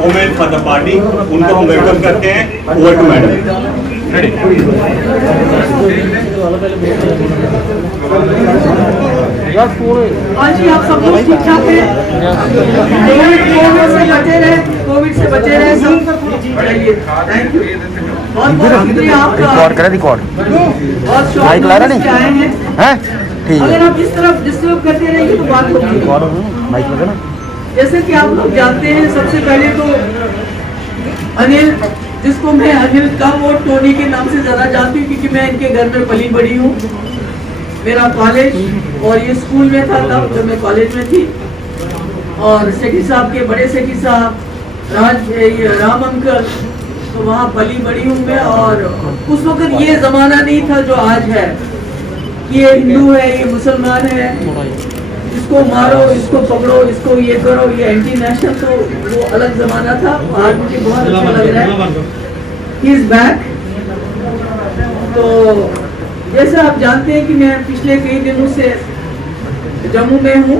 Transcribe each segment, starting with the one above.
Women for the party, उनको हम welcome करते हैं। Over to madam. हाँ जी, आप सब लोग ठीक ठाक हैं? कोविड से बचे रहे सब। थैंक यू, बहुत बहुत शुक्रिया आपका। रिकॉर्ड बहुत शौक से आए हैं। ठीक अगर आप इस तरफ डिस्टर्ब करते रहेंगे तो बात होगी। जैसे कि आप लोग जानते हैं, सबसे पहले तो अनिल, जिसको मैं अनिल कम और टोनी के नाम से ज्यादा जानती हूँ क्योंकि मैं इनके घर में पली बड़ी हूँ। मेरा कॉलेज और ये स्कूल में था तब जब मैं कॉलेज में थी, और सेठी साहब के बड़े सेठी साहब राम अंकल, तो वहाँ पली बड़ी हूँ मैं। और उस वक्त ये जमाना नहीं था जो आज है, ये हिंदू है, ये मुसलमान है, इसको मारो, इसको पकड़ो, इसको ये करो, ये एंटी नेशनल, तो वो अलग जमाना था। आज मुझे बहुत अच्छा लग रहा है, ही इज बैक। तो जैसा आप जानते हैं कि मैं पिछले कई दिनों से जम्मू में हूँ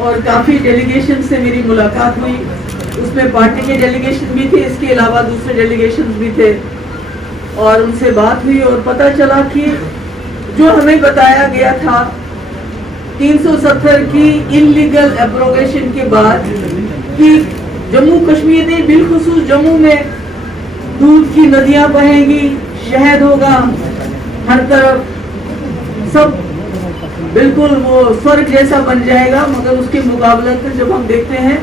और काफ़ी डेलीगेशन से मेरी मुलाकात हुई। उसमें पार्टी के डेलीगेशन भी थे, इसके अलावा दूसरे डेलीगेशन भी थे, और उनसे बात हुई और पता चला कि जो हमें बताया गया था 370 की इनलीगल एब्रोगेशन के बाद कि जम्मू कश्मीर में, बिलखुसूस जम्मू में दूध की नदियां बहेंगी, शहद होगा हर तरफ, सब बिल्कुल वो स्वर्ग जैसा बन जाएगा। मगर उसके मुकाबले में जब हम देखते हैं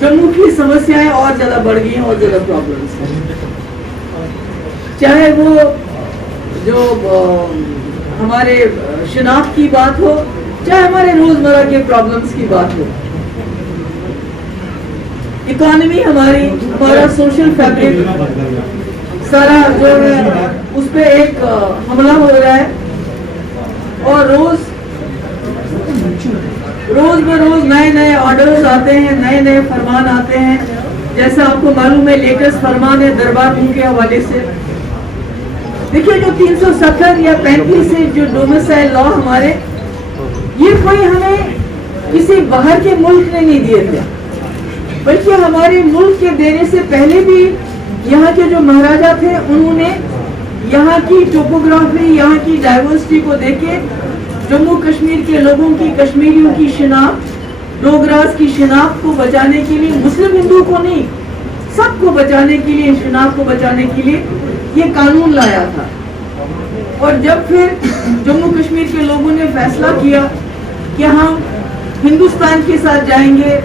जम्मू की समस्याएं और ज्यादा बढ़ गई हैं और ज्यादा प्रॉब्लम्स हैं। चाहे वो जो हमारे शिनाख्त की बात हो, चाहे हमारे रोजमर्रा के प्रॉब्लम्स की बात हो, इकोनॉमी हमारी, हमारा सोशल फैब्रिक सारा जो है उस पे एक हमला हो रहा है। और रोज बरोज नए नए ऑर्डर्स आते हैं, नए नए फरमान आते हैं। जैसा आपको मालूम है, लेटेस्ट फरमान है दरबार मुंह के हवाले से। देखिए, जो 370 या 35 से जो डोमिसाइल लॉ हमारे, ये कोई हमें किसी बाहर के मुल्क ने नहीं दिए थे, बल्कि हमारे मुल्क के देने से पहले भी यहाँ के जो महाराजा थे उन्होंने यहाँ की टोपोग्राफी, यहाँ की डाइवर्सिटी को देखे जम्मू कश्मीर के लोगों की, कश्मीरियों की शिनाख्त, डोगरास की शिनाख्त को बचाने के लिए, मुस्लिम हिंदू को नहीं, सबको बचाने के लिए, शिनाख्त को बचाने के लिए ये कानून लाया था। और जब फिर जम्मू कश्मीर के लोगों ने फैसला किया कि हम हिंदुस्तान के साथ जाएंगे,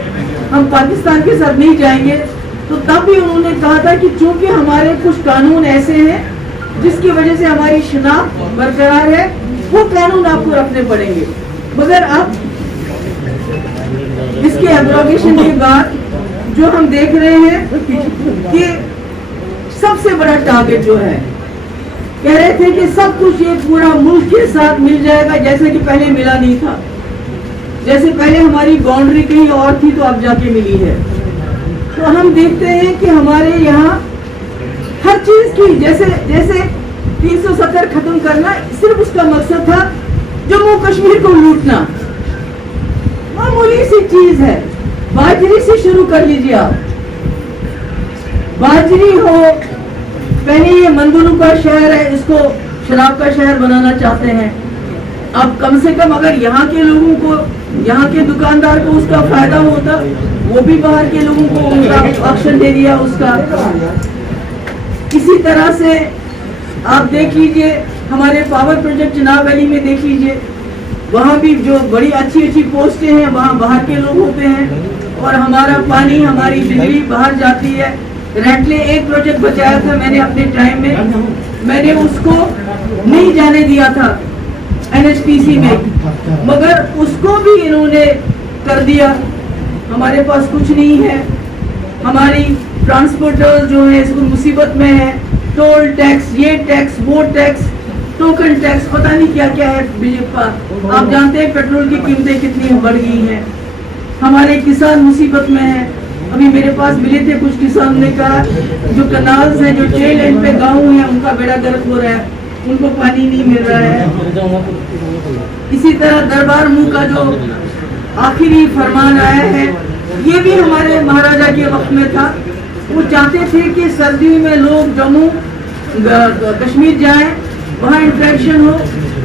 हम पाकिस्तान के साथ नहीं जाएंगे, तो तब भी उन्होंने कहा था कि चूंकि हमारे कुछ कानून ऐसे हैं जिसकी वजह से हमारी शिनाख्त बरकरार है, वो कानून आपको रखने पड़ेंगे। मगर अब इसके एब्रोगेशन के बाद जो हम देख रहे हैं कि सबसे बड़ा टारगेट जो है, कह रहे थे कि सब कुछ ये पूरा मुल्क के साथ मिल जाएगा, जैसे कि पहले मिला नहीं था। जैसे पहले हमारी बाउंड्री कहीं और थी तो अब जाके मिली है। तो हम देखते हैं कि हमारे यहाँ हर चीज की, जैसे 370 खत्म करना, सिर्फ उसका मकसद था जम्मू कश्मीर को लूटना। मामूली सी चीज है, बाजरी से शुरू कर लीजिए आप। बाजरी हो, पहले ये मंदुलू का शहर है, इसको शराब का शहर बनाना चाहते हैं। अब कम से कम अगर यहाँ के लोगों को, यहाँ के दुकानदार को उसका फायदा होता, वो भी बाहर के लोगों को उनका ऑप्शन दे दिया उसका। इसी तरह से आप देख लीजिए, हमारे पावर प्रोजेक्ट चिनाब वैली में देख लीजिए, वहाँ भी जो बड़ी अच्छी अच्छी पोस्टें हैं वहाँ बाहर के लोग होते हैं, और हमारा पानी, हमारी बिजली बाहर जाती है। रैटले एक प्रोजेक्ट बचाया था मैंने अपने टाइम में, मैंने उसको नहीं जाने दिया था NHPC में, मगर उसको भी इन्होंने कर दिया। हमारे पास कुछ नहीं है, हमारी ट्रांसपोर्टर्स जो है इसको मुसीबत में है। टोल टैक्स, ये टैक्स, वो टैक्स, टोकन टैक्स, पता नहीं क्या क्या है बीजेपी। आप जानते हैं पेट्रोल की कीमतें कितनी बढ़ गई हैं। हमारे किसान मुसीबत में है। अभी मेरे पास मिले थे कुछ किसान ने कहा जो कनाल्स हैं, जो टेल एंड पे गाँव है, उनका बेड़ा गर्क हो रहा है, उनको पानी नहीं मिल रहा है। इसी तरह दरबार मुंह का जो आखिरी फरमान आया है ये भी हमारे महाराजा के वक्त में था। वो चाहते थे कि सर्दी में लोग जम्मू कश्मीर जाएं, वहाँ इंटरेक्शन हो।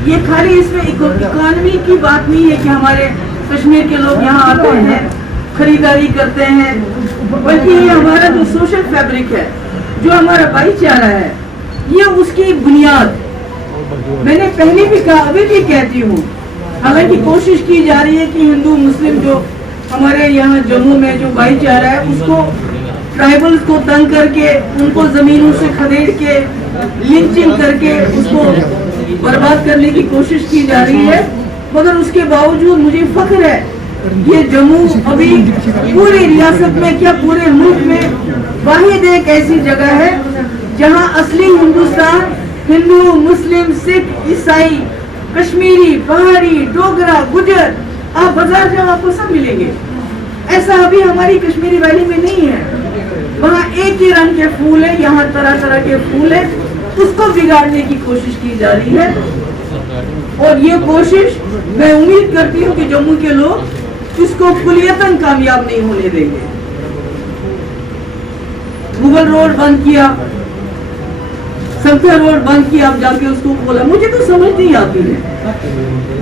ये खाली इसमें इकोनॉमी की बात नहीं है कि हमारे कश्मीर के लोग यहाँ आते हैं, खरीदारी करते हैं, बल्कि ये हमारा जो सोशल फैब्रिक है, जो हमारा भाईचारा है, ये उसकी बुनियाद। मैंने पहले भी कहा, अभी भी कहती हूँ, हालांकि कोशिश की जा रही है कि हिंदू मुस्लिम जो हमारे यहाँ जम्मू में जो भाईचारा है, उसको ट्राइबल्स को तंग करके, उनको जमीनों से खदेड़ के, लिंचिंग करके उसको बर्बाद करने की कोशिश की जा रही है। मगर उसके बावजूद मुझे फख्र है, ये जम्मू अभी पूरी रियासत में, क्या पूरे मुल्क में वाहिद एक ऐसी जगह है जहां असली हिंदुस्तान, हिंदू मुस्लिम सिख ईसाई कश्मीरी पहाड़ी डोगरा गुजर, आप बाजार जाओ आपको सब मिलेंगे। ऐसा अभी हमारी कश्मीरी वैली में नहीं है। वहाँ एक ही रंग के फूल है, यहाँ तरह तरह के फूल है, उसको बिगाड़ने की कोशिश की जा रही है। और ये कोशिश मैं उम्मीद करती हूँ कि जम्मू के लोग इसको कुलियतन कामयाब नहीं होने देंगे। मुगल रोड बंद किया, संकर रोड बंद किया, अब जाके उसको खोला, मुझे तो समझ नहीं आती है।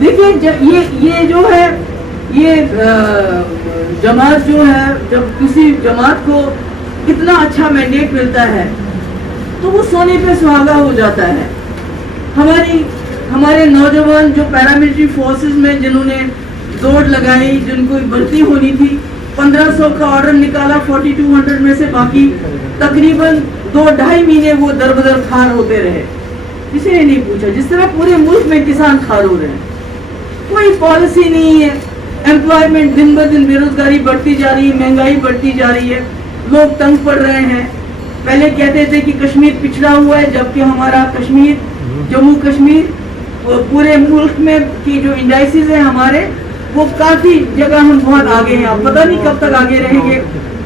देखिए ये जो है, ये जमात जो है, जब किसी जमात को इतना अच्छा मैंडेट मिलता है तो वो सोने पे सुहागा हो जाता है। हमारे नौजवान जो पैरामिलिट्री फोर्सेस में जिन्होंने दौड़ लगाई, जिनको भर्ती होनी थी, 1500 का ऑर्डर निकाला 4200 में से, बाकी तकरीबन 2-2.5 महीने वो दरबदर खार होते रहे, किसी ने नहीं पूछा। जिस तरह पूरे मुल्क में किसान खार हो रहे हैं, कोई पॉलिसी नहीं है। एम्प्लॉयमेंट दिन ब दिन, बेरोजगारी बढ़ती जा रही है, महंगाई बढ़ती जा रही है, लोग तंग पड़ रहे हैं। पहले कहते थे कि कश्मीर पिछड़ा हुआ है, जबकि हमारा कश्मीर, जम्मू कश्मीर, पूरे मुल्क में की जो इंडाइसिस है हमारे, वो काफी जगह हम बहुत आगे हैं। अब पता नहीं कब तक आगे रहेंगे।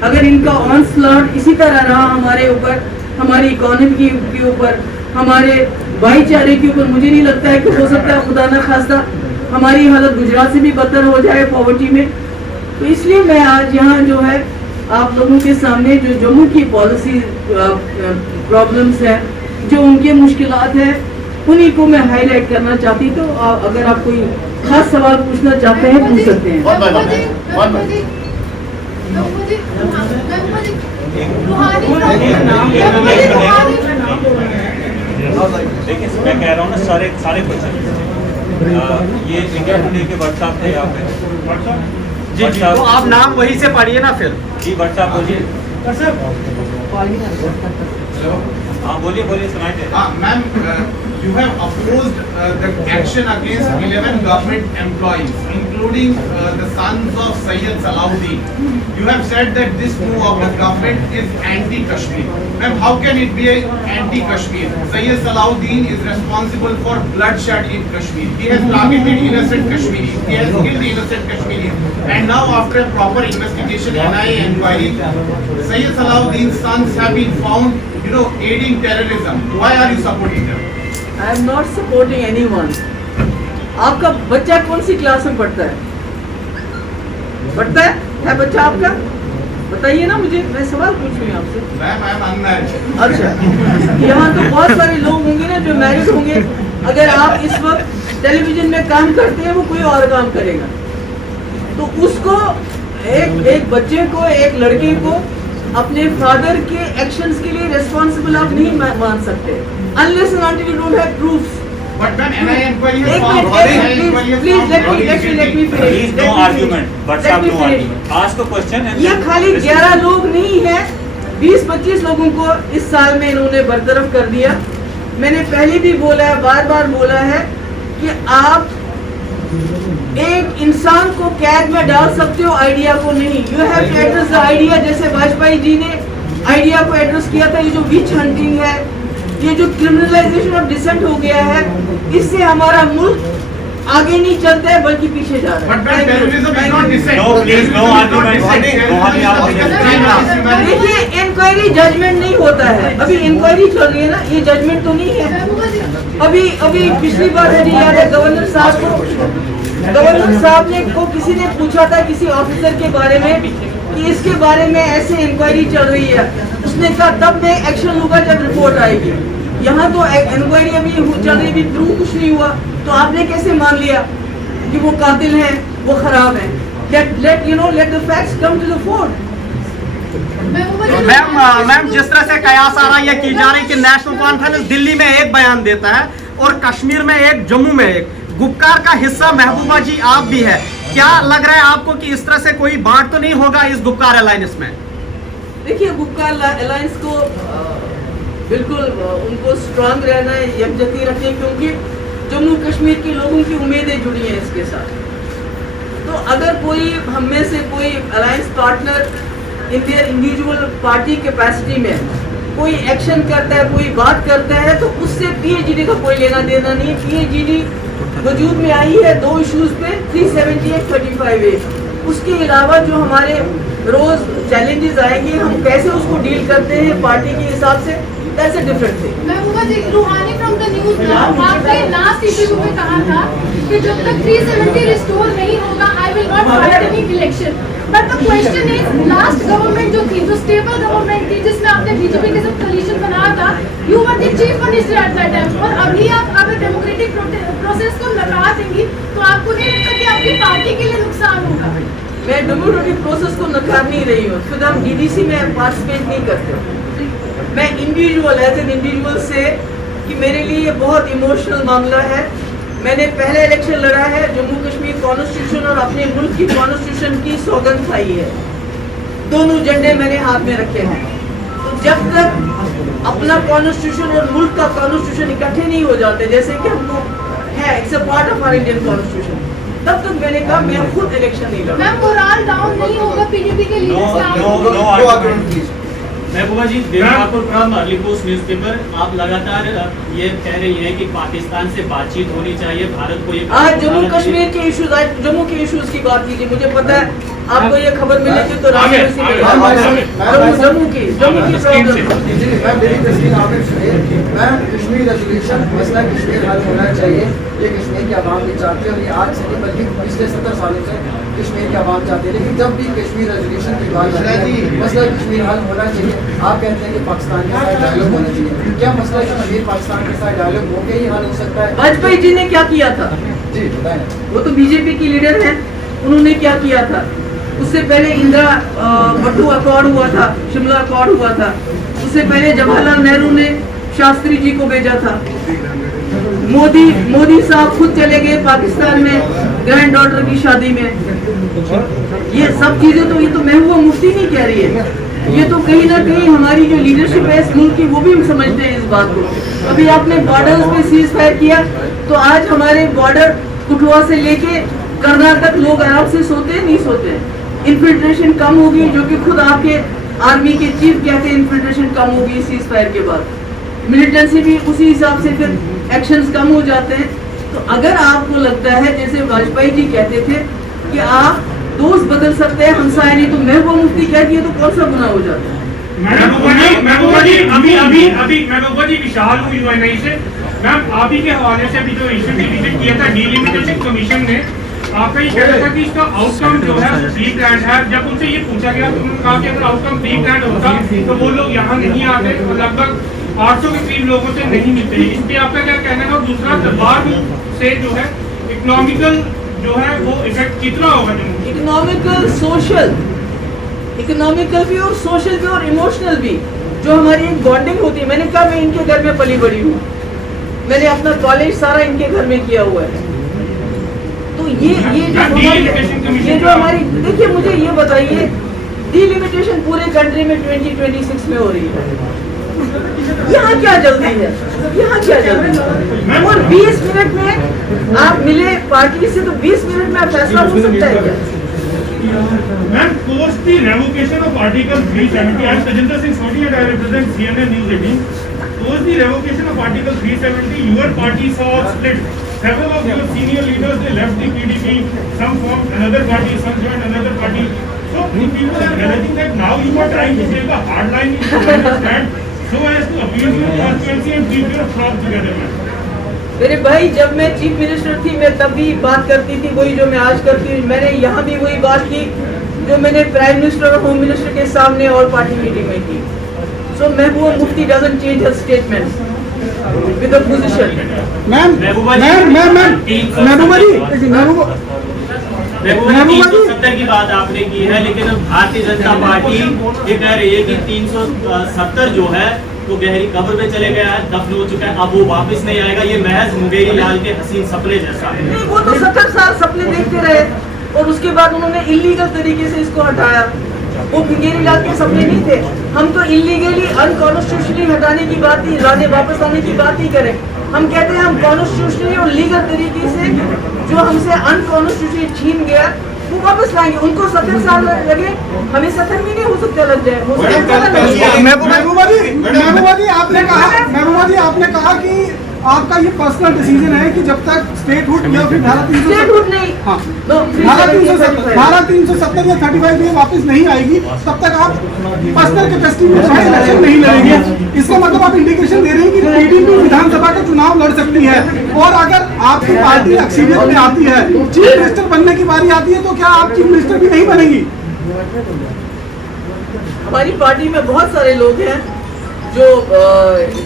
अगर इनका ऑनस्लॉट इसी तरह रहा हमारे ऊपर, हमारी इकोनॉमी के ऊपर, हमारे भाईचारे के ऊपर, मुझे नहीं लगता है कि हो सकता है खुदा न खास्ता हमारी हालत गुजरात से भी बदतर हो जाए पॉवर्टी में। तो इसलिए मैं आज यहाँ जो है आप लोगों के सामने जो जम्मू की पॉलिसी प्रॉब्लम्स है, जो उनके मुश्किलात है, उन्हीं को मैं हाईलाइट करना चाहती। तो अगर आप कोई खास सवाल पूछना चाहते हैं पूछ सकते हैं। देखिए मैं कह रहा हूँ ना, सारे क्वेश्चन ये इंडिया टुडे के व्हाट्सएप पे यहाँ पे जी, तो आप नाम वहीं से पढ़िए ना फिर। जी व्हाट्सएप बोलिए। हाँ बोलिए सुनाई दे। Ma'am, you have opposed the action against 11 government employees, including the sons of Sayyid Salahuddin. You have said that this move of the government is anti-Kashmir. Ma'am, how can it be anti-Kashmir? Sayyid Salahuddin is responsible for bloodshed in Kashmir. He has targeted innocent Kashmiris. He has killed innocent Kashmiris. And now, after a proper investigation, NIA inquiry, Sayyid Salahuddin's sons have been found, aiding terrorism. Why are you supporting them? I am not supporting anyone. आपका बच्चा कौन सी class में पढ़ता है? है बच्चा आपका? बताइए ना मुझे, मैं सवाल पूछ रही हूँ आपसे। Ma'am, I am unmarried. अच्छा, यहाँ तो बहुत सारे लोग होंगे ना जो मैरिड होंगे। अगर आप इस वक्त टेलीविजन में काम करते हैं, वो कोई और काम करेगा, तो उसको एक बच्चे को, एक लड़के को अपने फादर के एक्शंस के लिए रिस्पॉन्सिबल आप नहीं मान सकते unless and until you don't have proofs. But when NIA inquiry has एक found, minute, please let me finish. Please no argument. WhatsApp no argument. Ask a question and ये खाली 11 लोग नहीं है, 20-25 लोगों को इस साल में इन्होंने बरतरफ कर दिया। मैंने पहले भी बोला है, बार-बार बोला है कि आप एक इंसान को कैद में डाल सकते हो, आइडिया को नहीं। You have to address the idea. जैसे वाजपेयी जी ने आइडिया को एड्रेस किया था। ये जो विच हंटिंग है, ये जो क्रिमिनलाइजेशन ऑफ डिसेंट हो गया है, इससे हमारा मुल्क आगे नहीं चलता है बल्कि पीछे जा रहा है। But when terrorism is not dissent. No, please, no argument. देखिए, इंक्वायरी जजमेंट नहीं होता है। अभी इंक्वायरी चल रही है ना, ये जजमेंट तो नहीं है। अभी पिछली बार मुझे याद है गवर्नर साहब ने को किसी ने पूछा था किसी ऑफिसर के बारे में कि इसके बारे में ऐसे इंक्वायरी चल रही है। उसने कहा तब मैं एक्शन लूंगा जब रिपोर्ट आएगी। यहाँ तो इंक्वायरी अभी चल रही, अभी प्रूव कुछ नहीं हुआ, तो आपने कैसे मान लिया कि वो कातिल है, वो खराब है? let the facts come to the fore. Ma'am जिस तरह से कयास आ रहा है, ये की जा रही कि नेशनल कॉन्फ्रेंस दिल्ली में एक बयान देता है और कश्मीर में एक, जम्मू में एक। गुपकार का हिस्सा महबूबा जी आप भी है, क्या लग रहा है आपको कि इस तरह से कोई बांट तो नहीं होगा इस गुपकार अलायंस में? देखिए, गुपकार अलायंस को बिल्कुल उनको स्ट्रांग रहना है, यकजहती रखनी है, क्योंकि जम्मू कश्मीर के लोगों की उम्मीदें जुड़ी हैं इसके साथ। तो अगर कोई हम में से कोई alliance partner in their individual party capacity में कोई एक्शन करता है, कोई बात करता है, तो उससे पीएचडी का कोई लेना देना नहीं है। पीएचडी वजूद में आई है दो इश्यूज पे, 378, 35A। उसके अलावा जो हमारे रोज चैलेंजेस आएंगे, हम कैसे उसको डील करते हैं पार्टी के हिसाब से, दैट्स अ डिफरेंट थिंग। महबूबा जी, रूहानी फ्रॉम द न्यूज़ नाउ, आपने लास्ट इंटरव्यू में कहा था कि जब तक 370 रिस्टोर नहीं होगा, I will not fight any election. But the question is, last government जो थी, जो स्टेबल गवर्नमेंट थी, जिसमें आपने बीजेपी के साथ कोलिशन बनाया था, you were the chief minister at that time, और अभी आप अगर डेमोक्रेटिक प्रोसेस को नकार देंगी तो आपको नहीं लगता कि आपकी पार्टी के लिए नुकसान होगा? मैं डेमोक्रेटिक प्रोसेस को नकार नहीं रही हूँ, खुद हम डीडीसी में पार्टिसिपेट नहीं करते। मैं इंडिविजुअल एज एन इंडिविजुअल से कि मेरे लिए ये बहुत इमोशनल मामला है। मैंने पहला इलेक्शन लड़ा है, जम्मू कश्मीर कॉन्स्टिट्यूशन और अपने मुल्क की कॉन्स्टिट्यूशन की सौगंध खाई है। दोनों झंडे मैंने हाथ में रखे हैं। तो जब तक अपना कॉन्स्टिट्यूशन और मुल्क का कॉन्स्टिट्यूशन इकट्ठे नहीं हो जाते, जैसे कि हमको है, it's a part of our Indian constitution, तब तक मैंने कहा मैं खुद इलेक्शन नहीं लड़ूंगा। मैम, मोरल डाउन नहीं होगा पीडीपी के लीडर्स का? Mehbooba ji, Dev Thakur from early post newspaper, आप लगातार ये कह रही हैं कि पाकिस्तान से बातचीत होनी चाहिए, भारत को ये आज जम्मू कश्मीर के इश्यूज, आज जम्मू के इश्यूज की बात कीजिए। मुझे पता है आपको ये खबर मिलेगी तो जम्मू की मैम, कश्मीर रेजोल्यूशन मसला कश्मीर हल होना चाहिए, ये कश्मीर की आवाम भी चाहती है, और ये आज से नहीं बल्कि पिछले 70 सालों से कश्मीर की आवाम चाहती है। लेकिन जब भी कश्मीर रेजोल्यूशन की बात आती है, मसला कश्मीर हल होना चाहिए, आप कहते हैं कि पाकिस्तान के साथ डायलॉग होना चाहिए। क्या मसला कश्मीर पाकिस्तान के साथ डायलॉग होकर ही हल हो सकता है? वाजपेयी जी ने क्या किया था? जी बताएं। वो तो बीजेपी की लीडर है, उन्होंने क्या किया था? उससे पहले इंदिरा बट्टू अकॉर्ड हुआ था, शिमला अकॉर्ड हुआ था। उससे पहले जवाहरलाल नेहरू ने शास्त्री जी को भेजा था। मोदी साहब खुद चले गए पाकिस्तान में ग्रैंड डॉटर की शादी में। ये सब चीजें तो, ये तो महबूबा मुफ्ती नहीं कह रही है, ये तो कहीं ना कहीं हमारी जो लीडरशिप है इस मुल्क की, वो भी समझते हैं इस बात को। अभी आपने बॉर्डर्स पे सीज फायर किया, तो आज हमारे बॉर्डर कुटवा से लेके करनाल तक लोग आराम से सोते हैं, नहीं सोते हैं। इन्फिल्ट्रेशन कम होगी, जो कि खुद आपके आर्मी के चीफ कहते हैं इन्फिल्ट्रेशन कम होगी सीज फायर के बाद। मिलिटेंसी भी उसी हिसाब से फिर एक्शंस कम हो जाते हैं। तो अगर आपको लगता है जैसे वाजपेयी जी कहते थे कि आप दोस्त बदल सकते हैं, हमसाए नहीं, तो महबूबा मुफ्ती कहती है तो कौन सा गुनाह हो जाता है? महबूबा जी अभी महबूबा जी विशाल हूँ यूएनआई से। मैम, आप ही के हवाले से अभी जो रिसेंटली विजिट किया था डिलिमिटेशन कमीशन ने, आपका ये कहना था कि इसका आउटकम जो है प्री प्लान है। जब उनसे ये पूछा गया तो उन्होंने कहा कि अगर आउटकम प्री प्लान होता तो वो लोग यहाँ नहीं आते, और लगभग 800 के करीब लोगों से नहीं मिलते। इस पे आपका क्या कहना है? और दूसरा, दरबार से जो है इकोनॉमिकल जो है वो इफेक्ट कितना होगा? इकोनॉमिकल, सोशल, इकोनॉमिकल भी और सोशल भी और इमोशनल भी, जो हमारी एक बॉन्डिंग होती है। मैंने कहा मैं इनके घर में पली बड़ी हूँ, मैंने अपना कॉलेज सारा इनके घर में किया हुआ है। तो ये जो हमारी, देखिए मुझे ये बताइए, डिलिमिटेशन पूरे कंट्री में 2026 में हो रही है, यहाँ क्या जल्दी है? यहाँ क्या जल्दी है? और 20 मिनट में आप मिले पार्टी से, तो 20 मिनट में फैसला हो सकता है क्या? Ma'am, post the revocation of Article 370, I am Tajinder Singh Sodhi and I represent CNN News 18. Post the revocation of Article 370, your party saw a split. Several of your senior leaders, they left the PDP, some formed another party, some joined another party. So people are realizing that now you are trying to take a hard line in your stand so as to appeal to your constituency and keep your crop together, ma'am. मेरे भाई, जब मैं chief minister थी मैं तब भी बात करती थी वही जो मैं आज करती हूँ। मैंने यहाँ भी वही बात की जो मैंने प्राइम मिनिस्टर और होम मिनिस्टर के सामने और पार्टी मीटिंग में की। So Mehbooba Mufti doesn't change her statements with the position. Mehbooba ji 370 की बात आपने की है, लेकिन अब भारतीय जनता पार्टी ये कह रही है कि 370 जो है वो गहरी कब्र में चले गया है, दफन हो चुका है, अब वो वापस नहीं आएगा। ये महज मुंगेरी लाल के हसीन सपने जैसा है। नहीं, वो तो 70 साल सपने देखते रहे और उसके बाद उन्होंने इलीगल तरीके से इसको हटाया। वो मुंगेरी लाल के सपने नहीं थे। हम तो इलीगली अनकॉन्स्टिट्यूशनली हटाने की बात ही, लाने वापस आने की बात ही करें। हम कहते हैं हम कॉन्स्टिट्यूशनली और लीगल तरीके से जो हमसे अनकॉन्स्टिट्यूशनली छीन गया वो वापस लाएंगे। उनको 70 साल लगे, हमें 70 महीने हो सकते लग जाए। महबूबा जी आपने कहा कि आपका ये पर्सनल डिसीजन है कि जब तक स्टेटहुड या फिर धारा 370 नहीं, हाँ, धारा 370 या 35 में वापस नहीं आएगी तब तक आप पर्सनल कैपेसिटी में इलेक्शन नहीं लड़ेंगे। इसका मतलब आप इंडिकेशन दे रहे हैं कि टीडीपी विधानसभा का चुनाव लड़ सकती है, और अगर आपकी पार्टी अक्सरियत में आती है, चीफ मिनिस्टर बनने की बारी आती है, तो क्या आप चीफ मिनिस्टर भी नहीं बनेंगी? हमारी पार्टी में बहुत सारे लोग हैं जो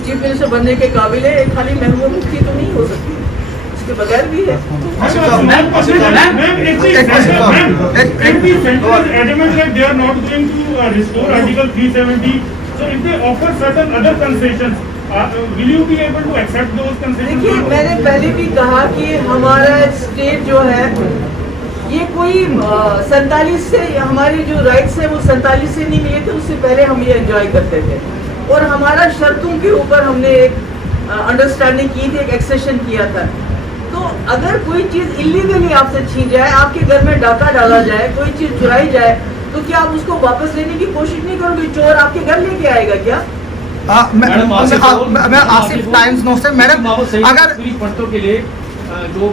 चीफ मिनिस्टर बनने के काबिल है। खाली महबूबा मुफ्ती तो नहीं हो सकती, उसके बगैर भी है। देखिए, मैंने पहले भी कहा कि हमारा स्टेट जो है ये कोई 47 से हमारे जो राइट्स है वो 47 से नहीं मिले थे, उससे पहले हम ये एंजॉय करते थे। और हमारा शर्तों के ऊपर हमने एक अंडरस्टैंडिंग की थी, एक एक्सेशन किया था। तो अगर कोई चीज़ इलीगली आपसे छीन जाए, आपके घर में डाका डाला जाए, कोई चीज़ चुराई जाए, तो क्या आप उसको वापस लेने की कोशिश नहीं करोगे? चोर आपके घर लेके आएगा क्या? मैं आसिफ टाइम्स नो से मैडम, अगर पंडितों के लिए जो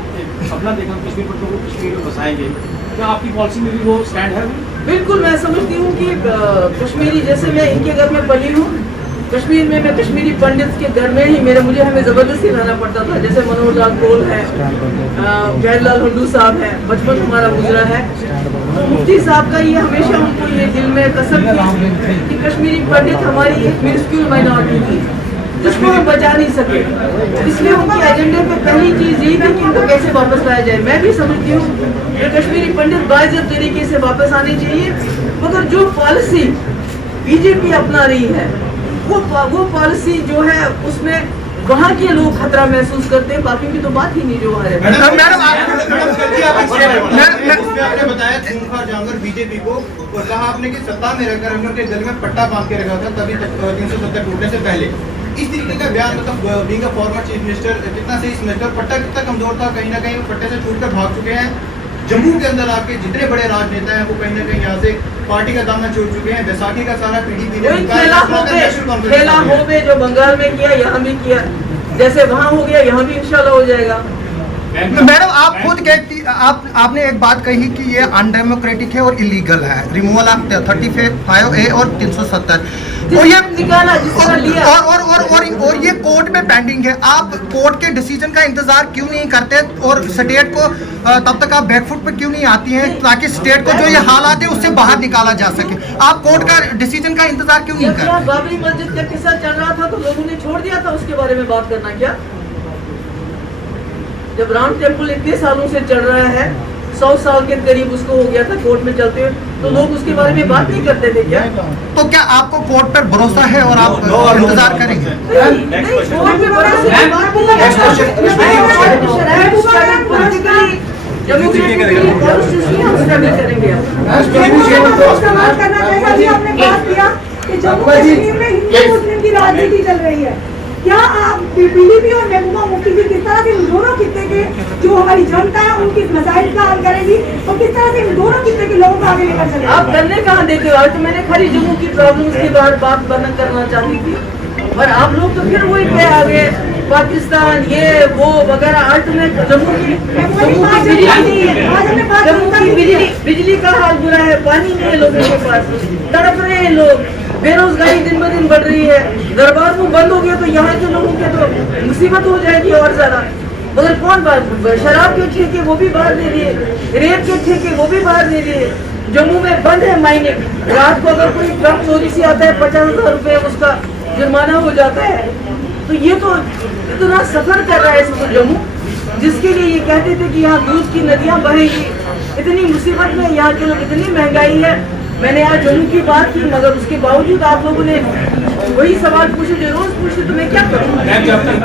सपना देखा कश्मीर पंडितों को कश्मीर में बसाएंगे, क्या आपकी पॉलिसी में भी वो स्टैंड है? बिल्कुल, मैं समझती हूँ कि कश्मीरी, जैसे मैं इनके घर में पली हूँ, कश्मीर में मैं कश्मीरी पंडित के घर में ही हमें जबरदस्ती रहना पड़ता था। जैसे मनोहर लाल कोल है, गैरलाल हुंडू साहब है, बचपन हमारा गुजरा है। तो मुफ्ती साहब का ये हमेशा हमको ये दिल में कसम थी कि कश्मीरी पंडित हमारी एक मिनिस्क्यूल माइनॉरिटी थी जिसको हम बचा नहीं सके। इसलिए उनके एजेंडे पे पहली चीज यही थी कि इनको कैसे वापस लाया जाए। मैं भी समझती हूँ कि कश्मीरी पंडित बाइज्जत तरीके से वापस आने चाहिए, मगर जो पॉलिसी बीजेपी अपना रही है वो पॉलिसी जो है उसमें वहाँ के लोग खतरा महसूस करते हैं, बाकी की तो बात ही नहीं जो हमारे। आपने बताया खूंखार जानवर बीजेपी को, और कहा आपने कि सत्ता में रहकर हम लोग के गले में पट्टा बांध के रखा था तभी 370 टूटने से पहले। इस तरीके का बयान, मतलब being a former chief minister, कितना सही समझते? पट्टा कितना कमजोर था? कहीं ना कहीं पट्टे से छूटकर भाग चुके हैं। जम्मू के अंदर आपके जितने बड़े राजनेता हैं वो कहीं ना कहीं यहाँ से पार्टी का दामन छोड़ चुके हैं। बैसाखी का सारा पीडीपी ने खेला हो गए जो बंगाल में किया, यहाँ भी किया, जैसे वहाँ हो गया यहाँ भी इंशाल्लाह हो जाएगा। मैडम, आप खुद कहती, आपने एक बात कही कि ये अनडेमोक्रेटिक है और इलीगल है, रिमूवल ऑफ 35A और 370, और ये निकाला जिस तरह लिया, और ये कोर्ट में पेंडिंग है। आप कोर्ट के डिसीजन का इंतजार क्यों नहीं करते, और स्टेट को तब तक आप बैकफुट पे क्यों नहीं आती हैं ताकि स्टेट को जो ये हालात है उससे बाहर निकाला जा सके? आप कोर्ट का डिसीजन का इंतजार क्यों नहीं करते? बाबरी मस्जिद का किस्सा चल रहा था तो लोगों ने छोड़ दिया था उसके बारे में बात करना। क्या जब राम टेम्पल इतने सालों से चल रहा है, 100 साल के करीब उसको हो गया था कोर्ट में चलते हुए, तो लोग उसके बारे में बात नहीं करते थे क्या? तो क्या आपको कोर्ट पर भरोसा है और आप इंतजार करेंगे? राजनीति चल रही है, क्या आप पीडीपी और महबूबा मुफ्ती जी किस तरह से इन दोनों खित्ते के जो हमारी जनता है उनकी मसाइल का हल करेगी, और किस तरह से इन दोनों खित्ते के लोगों को आगे लेकर चलेगी? आप करने कहाँ देते हो? तो मैंने खाली जम्मू की प्रॉब्लम्स के बाद बात बंद करना चाहती थी, और आप लोग तो फिर वही पे आ गए, पाकिस्तान ये वो वगैरह। अर्थ में जम्मू की बिजली का हाल बुरा है, पानी नहीं है लोगों के पास, तड़प रहे हैं लोग, बेरोजगारी दिन ब दिन बढ़ रही है। दरबार में बंद हो गया तो यहाँ के लोगों के तो मुसीबत हो जाएगी और ज्यादा। मगर कौन बात, शराब के ठेके वो भी बाहर दे दिए, रेप के ठेके वो भी बाहर दे दिए, जम्मू में बंद है माइनिंग। रात को अगर कोई ट्रक चोरी से आता है 50,000 रुपये उसका जुर्माना हो जाता है। तो ये तो इतना सफर कर रहा है इसको जम्मू, जिसके लिए ये कहते थे कि यहाँ दूध की नदियाँ बहेंगी। इतनी मुसीबत में यहाँ के लोग, इतनी महंगाई है। मैंने आज जम्मू की बात की, मगर उसके बावजूद आप लोगों ने वही सवाल पूछे जो रोज पूछे, तो मैं क्या करूँ।